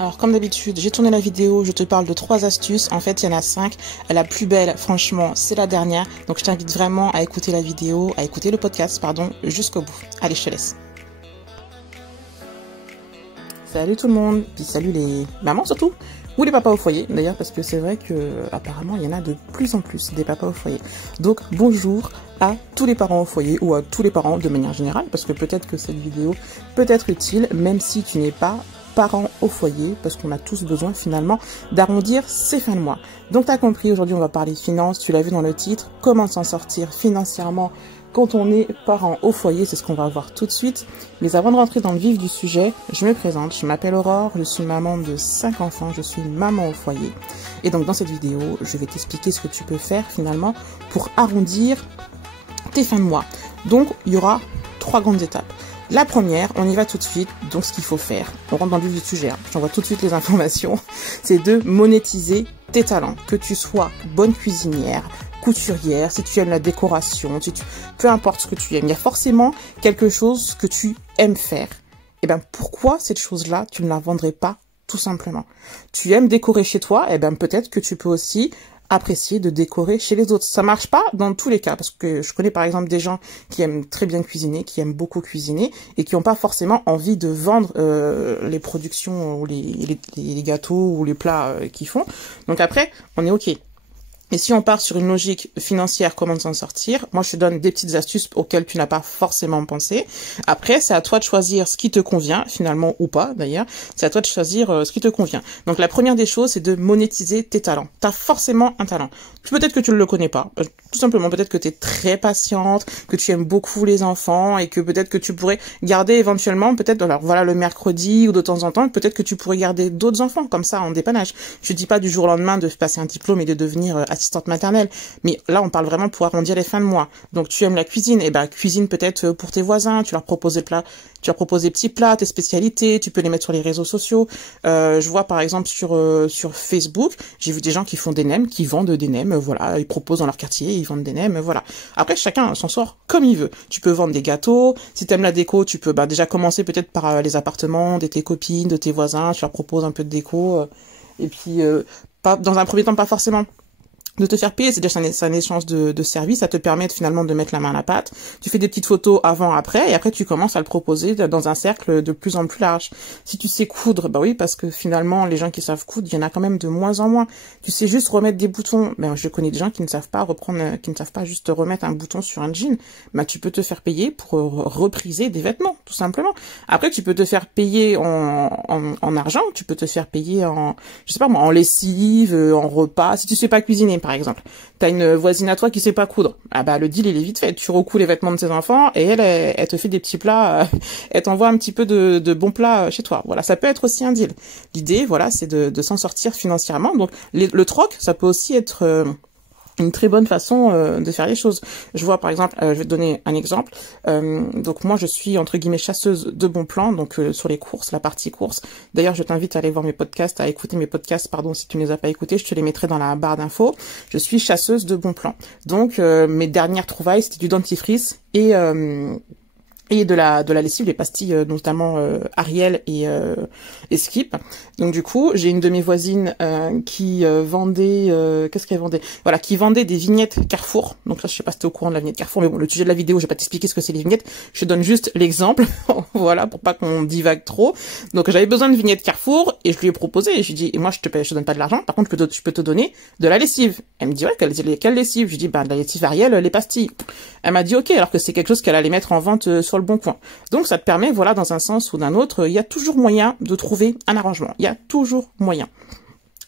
Alors comme d'habitude, j'ai tourné la vidéo, je te parle de 3 astuces. En fait, il y en a 5. La plus belle, franchement, c'est la dernière. Donc je t'invite vraiment à écouter la vidéo, à écouter le podcast, jusqu'au bout. Allez, je te laisse. Salut tout le monde, puis salut les mamans surtout, ou les papas au foyer d'ailleurs, parce que c'est vrai que apparemment il y en a de plus en plus des papas au foyer. Donc bonjour à tous les parents au foyer, ou à tous les parents de manière générale, parce que peut-être que cette vidéo peut être utile, même si tu n'es pas parents au foyer, parce qu'on a tous besoin finalement d'arrondir ses fins de mois. Donc tu as compris, aujourd'hui on va parler finances, tu l'as vu dans le titre, comment s'en sortir financièrement quand on est parent au foyer, c'est ce qu'on va voir tout de suite. Mais avant de rentrer dans le vif du sujet, je me présente, je m'appelle Aurore, je suis maman de 5 enfants, je suis maman au foyer. Et donc dans cette vidéo, je vais t'expliquer ce que tu peux faire finalement pour arrondir tes fins de mois. Donc il y aura 3 grandes étapes. La première, on y va tout de suite, donc ce qu'il faut faire, on rentre dans le vif du sujet, je t'envoie tout de suite les informations, c'est de monétiser tes talents, que tu sois bonne cuisinière, couturière, si tu aimes la décoration, peu importe ce que tu aimes, il y a forcément quelque chose que tu aimes faire. Et bien pourquoi cette chose-là, tu ne la vendrais pas tout simplement? Tu aimes décorer chez toi, et bien peut-être que tu peux aussi apprécier de décorer chez les autres. Ça marche pas dans tous les cas, parce que je connais par exemple des gens qui aiment très bien cuisiner, qui aiment beaucoup cuisiner, et qui n'ont pas forcément envie de vendre les productions ou les gâteaux ou les plats qu'ils font. Donc après, on est ok. Et si on part sur une logique financière, comment s'en sortir, moi je te donne des petites astuces auxquelles tu n'as pas forcément pensé. Après, c'est à toi de choisir ce qui te convient, finalement ou pas d'ailleurs. C'est à toi de choisir ce qui te convient. Donc la première des choses, c'est de monétiser tes talents. Tu as forcément un talent. Peut-être que tu ne le connais pas. Tout simplement, peut-être que tu es très patiente, que tu aimes beaucoup les enfants et que peut-être que tu pourrais garder éventuellement, peut-être, alors voilà, le mercredi ou de temps en temps, peut-être que tu pourrais garder d'autres enfants comme ça en dépannage. Je dis pas du jour au lendemain de passer un diplôme et de devenir assistante maternelle, mais là on parle vraiment pour arrondir les fins de mois. Donc tu aimes la cuisine, et ben cuisine peut-être pour tes voisins, tu leur proposes des plats, tu leur proposes des petits plats, tes spécialités, tu peux les mettre sur les réseaux sociaux. Je vois par exemple sur Facebook, j'ai vu des gens qui font des nems, qui vendent des nems, voilà, ils proposent dans leur quartier, ils vendent des nems, voilà. Après chacun s'en sort comme il veut. Tu peux vendre des gâteaux, si t'aimes la déco, tu peux déjà commencer peut-être par les appartements de tes copines, de tes voisins, tu leur proposes un peu de déco, et puis pas dans un premier temps pas forcément de te faire payer, c'est-à-dire c'est un échange de service, ça te permet finalement de mettre la main à la pâte, tu fais des petites photos avant, après, et après tu commences à le proposer dans un cercle de plus en plus large. Si tu sais coudre, bah oui, parce que finalement, les gens qui savent coudre, il y en a quand même de moins en moins. Tu sais juste remettre des boutons, ben je connais des gens qui ne savent pas qui ne savent pas juste remettre un bouton sur un jean, ben tu peux te faire payer pour repriser des vêtements, tout simplement. Après, tu peux te faire payer en argent, tu peux te faire payer je sais pas moi, en lessive, en repas, si tu sais pas cuisiner, par exemple. T'as une voisine à toi qui sait pas coudre. Ah bah le deal il est vite fait. Tu recouds les vêtements de tes enfants et elle te fait des petits plats, elle t'envoie un petit peu de bons plats chez toi. Voilà, ça peut être aussi un deal. L'idée, voilà, c'est de s'en sortir financièrement. Donc le troc, ça peut aussi être une très bonne façon de faire les choses. Je vois par exemple, je vais te donner un exemple. Donc moi je suis entre guillemets chasseuse de bons plans, donc sur les courses, la partie courses. D'ailleurs je t'invite à aller voir mes podcasts, à écouter mes podcasts, pardon, si tu ne les as pas écoutés, je te les mettrai dans la barre d'infos. Je suis chasseuse de bons plans. Donc mes dernières trouvailles c'était du dentifrice et de la lessive, les pastilles notamment Ariel et Skip. Donc du coup, j'ai une de mes voisines qui vendait qu'est-ce qu'elle vendait? Voilà, qui vendait des vignettes Carrefour. Donc là, je sais pas si t'es au courant de la vignette Carrefour, mais bon, le sujet de la vidéo, je vais pas t'expliquer ce que c'est les vignettes. Je te donne juste l'exemple, voilà, pour pas qu'on divague trop. Donc j'avais besoin de vignettes Carrefour et je lui ai proposé et je lui ai dit, et moi je te donne pas de l'argent, par contre je peux te donner de la lessive. Elle me dit ouais, quelle lessive? Je lui ai dit de la lessive Ariel, les pastilles. Elle m'a dit ok, alors que c'est quelque chose qu'elle allait mettre en vente sur le bon coin. Donc ça te permet, voilà, dans un sens ou d'un autre, il y a toujours moyen de trouver un arrangement. Il y a toujours moyen.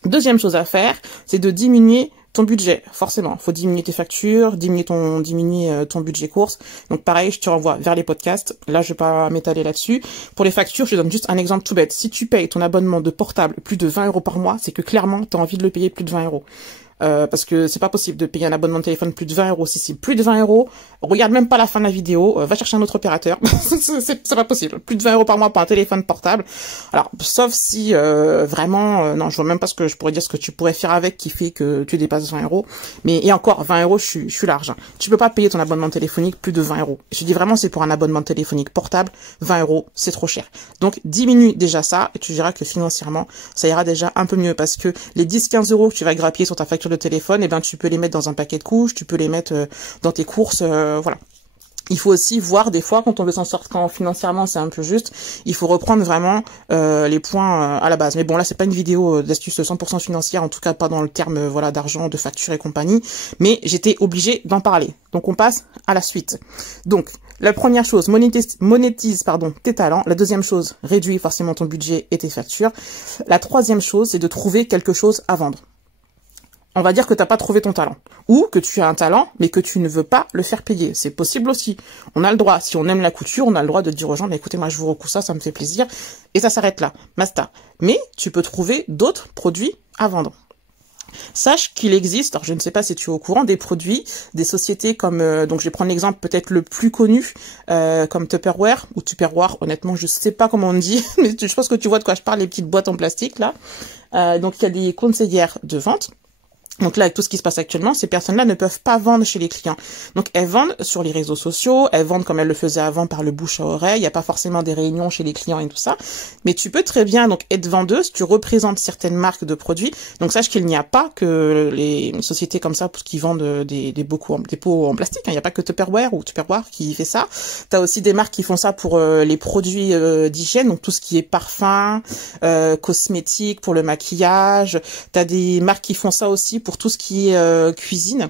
Deuxième chose à faire, c'est de diminuer ton budget. Forcément, faut diminuer tes factures, diminuer ton budget course. Donc pareil, je te renvoie vers les podcasts. Là, je vais pas m'étaler là-dessus. Pour les factures, je te donne juste un exemple tout bête. Si tu payes ton abonnement de portable plus de 20 € par mois, c'est que clairement, tu as envie de le payer plus de 20 €. parce que c'est pas possible de payer un abonnement de téléphone plus de 20 euros. Si c'est plus de 20 euros, regarde même pas la fin de la vidéo, va chercher un autre opérateur. c'est pas possible. Plus de 20 euros par mois pour un téléphone portable. Alors, sauf si vraiment, non, je vois même pas ce que je pourrais dire, ce que tu pourrais faire avec qui fait que tu dépasses 20 euros. Mais et encore, 20 euros, je suis large. Tu peux pas payer ton abonnement téléphonique plus de 20 euros. Je dis vraiment, c'est pour un abonnement téléphonique portable, 20 euros, c'est trop cher. Donc, diminue déjà ça et tu verras que financièrement, ça ira déjà un peu mieux parce que les 10-15 euros que tu vas grappiller sur ta facture de téléphone, eh ben, tu peux les mettre dans un paquet de couches, tu peux les mettre dans tes courses, voilà. Il faut aussi voir des fois quand on veut s'en sortir, quand financièrement c'est un peu juste, il faut reprendre vraiment les points à la base. Mais bon, là c'est pas une vidéo d'astuce 100% financière, en tout cas pas dans le terme voilà d'argent, de facture et compagnie. Mais j'étais obligée d'en parler. Donc on passe à la suite. Donc la première chose, monétise tes talents. La deuxième chose, réduis forcément ton budget et tes factures. La troisième chose, c'est de trouver quelque chose à vendre. On va dire que t'as pas trouvé ton talent. Ou que tu as un talent, mais que tu ne veux pas le faire payer. C'est possible aussi. On a le droit. Si on aime la couture, on a le droit de dire aux gens, mais écoutez, moi, je vous recouds ça, ça me fait plaisir. Et ça s'arrête là. Basta. Mais tu peux trouver d'autres produits à vendre. Sache qu'il existe, alors je ne sais pas si tu es au courant, des produits, des sociétés comme, donc je vais prendre l'exemple peut-être le plus connu, comme Tupperware, ou Tupperware, honnêtement, je sais pas comment on dit, mais je pense que tu vois de quoi je parle, les petites boîtes en plastique, là. Donc il y a des conseillères de vente. Donc là, avec tout ce qui se passe actuellement, ces personnes-là ne peuvent pas vendre chez les clients. Donc elles vendent sur les réseaux sociaux, elles vendent comme elles le faisaient avant par le bouche à oreille, il n'y a pas forcément des réunions chez les clients et tout ça. Mais tu peux très bien donc être vendeuse, tu représentes certaines marques de produits. Donc sache qu'il n'y a pas que les sociétés comme ça qui vendent des pots en plastique, hein. Il n'y a pas que Tupperware ou Tupperware qui fait ça. Tu as aussi des marques qui font ça pour les produits d'hygiène, donc tout ce qui est parfum, cosmétique, pour le maquillage. Tu as des marques qui font ça aussi pour tout ce qui est cuisine.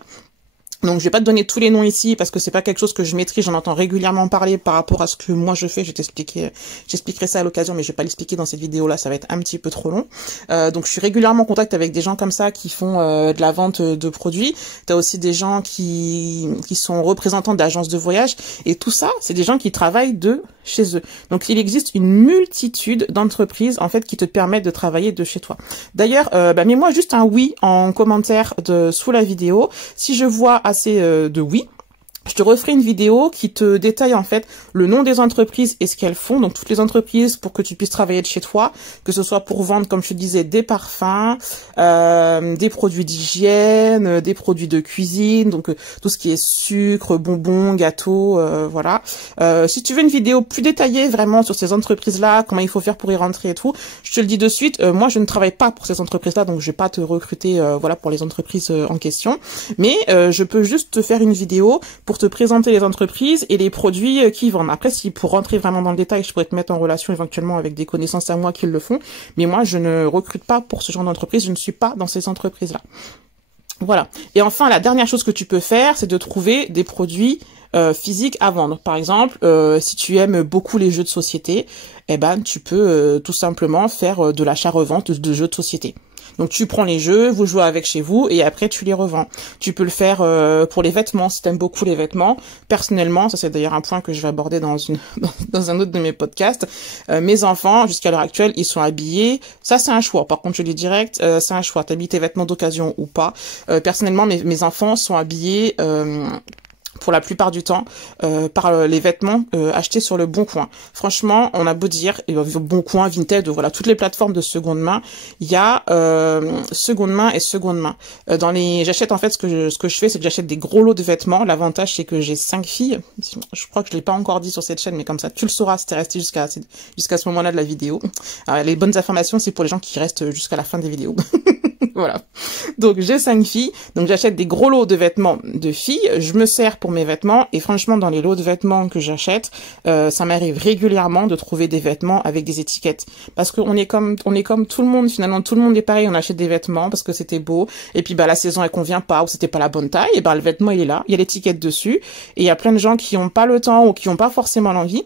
Donc je vais pas te donner tous les noms ici parce que c'est pas quelque chose que je maîtrise, j'en entends régulièrement parler par rapport à ce que moi je fais, j'expliquerai ça à l'occasion, mais je vais pas l'expliquer dans cette vidéo là, ça va être un petit peu trop long. Donc je suis régulièrement en contact avec des gens comme ça qui font de la vente de produits. T'as aussi des gens qui sont représentants d'agences de voyage et tout ça, c'est des gens qui travaillent de chez eux. Donc il existe une multitude d'entreprises en fait qui te permettent de travailler de chez toi. D'ailleurs, mets-moi juste un oui en commentaire sous la vidéo si je vois assez de oui. Je te referai une vidéo qui te détaille en fait le nom des entreprises et ce qu'elles font, donc toutes les entreprises pour que tu puisses travailler de chez toi, que ce soit pour vendre, comme je te disais, des parfums, des produits d'hygiène, des produits de cuisine, donc tout ce qui est sucre, bonbons, gâteaux, voilà. Si tu veux une vidéo plus détaillée vraiment sur ces entreprises-là, comment il faut faire pour y rentrer et tout, je te le dis de suite, moi je ne travaille pas pour ces entreprises-là, donc je vais pas te recruter voilà pour les entreprises en question, mais je peux juste te faire une vidéo pour te présenter les entreprises et les produits qu'ils vendent. Après, si pour rentrer vraiment dans le détail, je pourrais te mettre en relation éventuellement avec des connaissances à moi qui le font, mais moi, je ne recrute pas pour ce genre d'entreprise, je ne suis pas dans ces entreprises-là. Voilà. Et enfin, la dernière chose que tu peux faire, c'est de trouver des produits physiques à vendre. Par exemple, si tu aimes beaucoup les jeux de société, eh ben, tu peux tout simplement faire de l'achat-revente de jeux de société. Donc tu prends les jeux, vous jouez avec chez vous et après tu les revends. Tu peux le faire pour les vêtements si t'aimes beaucoup les vêtements. Personnellement, ça c'est d'ailleurs un point que je vais aborder dans un autre de mes podcasts. Mes enfants, jusqu'à l'heure actuelle, ils sont habillés. Ça c'est un choix. Par contre, je dis direct, c'est un choix. T'habilles tes vêtements d'occasion ou pas. Personnellement, mes enfants sont habillés pour la plupart du temps par les vêtements achetés sur le Bon Coin. Franchement, on a beau dire Bon Coin, Vinted, voilà, toutes les plateformes de seconde main, il y a seconde main et seconde main. J'achète en fait ce que je fais, c'est que j'achète des gros lots de vêtements. L'avantage c'est que j'ai 5 filles. Je crois que je l'ai pas encore dit sur cette chaîne, mais comme ça tu le sauras si t'es resté jusqu'à ce moment-là de la vidéo. Alors, les bonnes informations, c'est pour les gens qui restent jusqu'à la fin des vidéos. Voilà. Donc j'ai 5 filles, donc j'achète des gros lots de vêtements de filles, je me sers pour mes vêtements et franchement dans les lots de vêtements que j'achète, ça m'arrive régulièrement de trouver des vêtements avec des étiquettes parce qu'on est comme tout le monde, finalement tout le monde est pareil, on achète des vêtements parce que c'était beau et puis la saison elle convient pas ou c'était pas la bonne taille et le vêtement il est là, il y a l'étiquette dessus et il y a plein de gens qui ont pas le temps ou qui ont pas forcément l'envie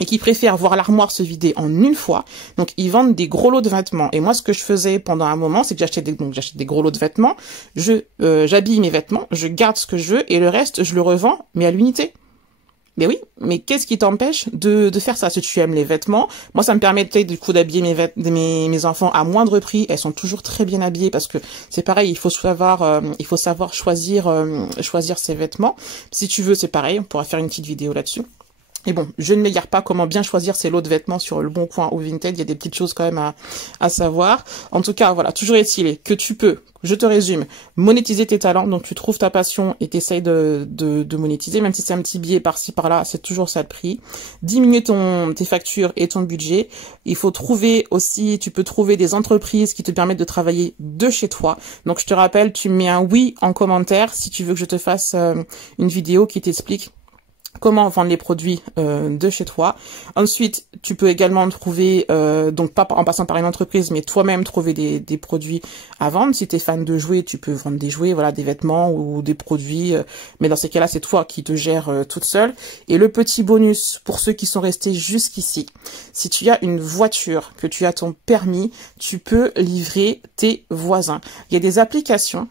et qui préfèrent voir l'armoire se vider en une fois. Donc, ils vendent des gros lots de vêtements. Et moi, ce que je faisais pendant un moment, c'est que j'achète des gros lots de vêtements, j'habille mes vêtements, je garde ce que je veux, et le reste, je le revends, mais à l'unité. Mais oui, mais qu'est-ce qui t'empêche de faire ça? Si tu aimes les vêtements, moi ça me permettait du coup d'habiller mes enfants à moindre prix. Elles sont toujours très bien habillées parce que c'est pareil, il faut savoir choisir ses vêtements. Si tu veux, c'est pareil, on pourra faire une petite vidéo là-dessus. Et bon, je ne m'égare pas comment bien choisir ses lots de vêtements sur Le Bon Coin ou Vinted. Il y a des petites choses quand même à savoir. En tout cas, voilà, toujours est-il que tu peux, je te résume, monétiser tes talents. Donc, tu trouves ta passion et t'essayes de monétiser, même si c'est un petit billet par-ci, par-là, c'est toujours ça le prix. Diminuer tes factures et ton budget. Il faut trouver aussi, tu peux trouver des entreprises qui te permettent de travailler de chez toi. Donc, je te rappelle, tu mets un oui en commentaire si tu veux que je te fasse une vidéo qui t'explique comment vendre les produits de chez toi. Ensuite, tu peux également trouver, donc pas en passant par une entreprise, mais toi-même trouver des produits à vendre. Si tu es fan de jouets, tu peux vendre des jouets, voilà, des vêtements ou des produits. Mais dans ces cas-là, c'est toi qui te gères toute seule. Et le petit bonus pour ceux qui sont restés jusqu'ici, si tu as une voiture, que tu as ton permis, tu peux livrer tes voisins. Il y a des applications.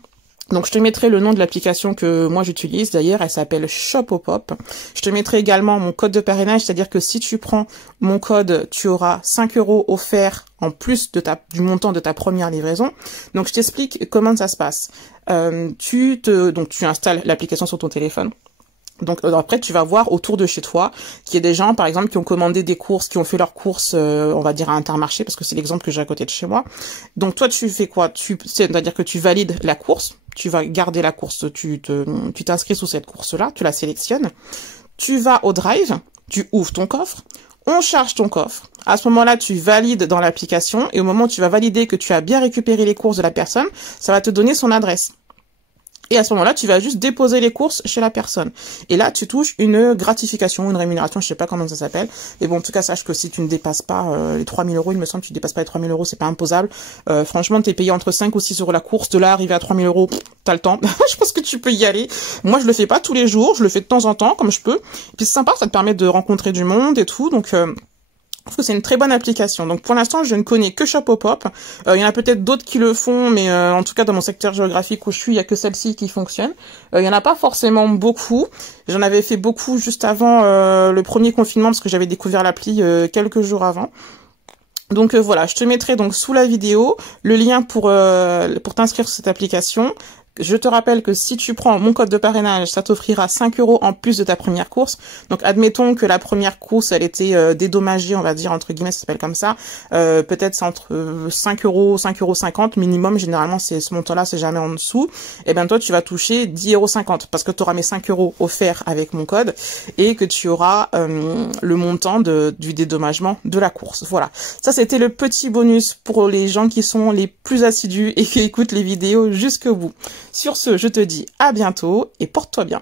Donc, je te mettrai le nom de l'application que moi j'utilise. D'ailleurs, elle s'appelle Shopopop. Je te mettrai également mon code de parrainage, c'est-à-dire que si tu prends mon code, tu auras 5 € offerts en plus du montant de ta première livraison. Donc, je t'explique comment ça se passe. Tu installes l'application sur ton téléphone. Donc après, tu vas voir autour de chez toi qu'il y a des gens, par exemple, qui ont commandé des courses, qui ont fait leurs courses, on va dire à Intermarché, parce que c'est l'exemple que j'ai à côté de chez moi. Donc toi, tu fais quoi? C'est-à-dire que tu valides la course, tu vas garder la course, tu t'inscris sous cette course-là, tu la sélectionnes, tu vas au drive, tu ouvres ton coffre, on charge ton coffre. À ce moment-là, tu valides dans l'application, et au moment où tu vas valider que tu as bien récupéré les courses de la personne, ça va te donner son adresse. Et à ce moment-là, tu vas juste déposer les courses chez la personne. Et là, tu touches une gratification, une rémunération, je sais pas comment ça s'appelle. Mais bon, en tout cas, sache que si tu ne dépasses pas les 3 000 €, il me semble que tu ne dépasses pas les 3 000 €, c'est pas imposable. Franchement, t'es payé entre 5 ou 6 € la course. De là, arriver à 3 000 €, t'as le temps. Je pense que tu peux y aller. Moi, je le fais pas tous les jours. Je le fais de temps en temps, comme je peux. Et puis c'est sympa, ça te permet de rencontrer du monde et tout. Donc, je trouve que c'est une très bonne application. Donc pour l'instant, je ne connais que Shopopop. Il y en a peut-être d'autres qui le font, mais en tout cas dans mon secteur géographique où je suis, il y a que celle-ci qui fonctionne. Il y en a pas forcément beaucoup. J'en avais fait beaucoup juste avant le premier confinement parce que j'avais découvert l'appli quelques jours avant. Donc voilà, je te mettrai donc sous la vidéo le lien pour t'inscrire sur cette application. Je te rappelle que si tu prends mon code de parrainage, ça t'offrira 5 € en plus de ta première course. Donc, admettons que la première course, elle était dédommagée, on va dire, entre guillemets, ça s'appelle comme ça. Peut-être c'est entre 5 €, 5,50 € minimum. Généralement, c'est ce montant-là, c'est jamais en dessous. Et ben, toi, tu vas toucher 10,50 € parce que tu auras mes 5 € offerts avec mon code et que tu auras le montant du dédommagement de la course. Voilà. Ça, c'était le petit bonus pour les gens qui sont les plus assidus et qui écoutent les vidéos jusqu'au bout. Sur ce, je te dis à bientôt et porte-toi bien.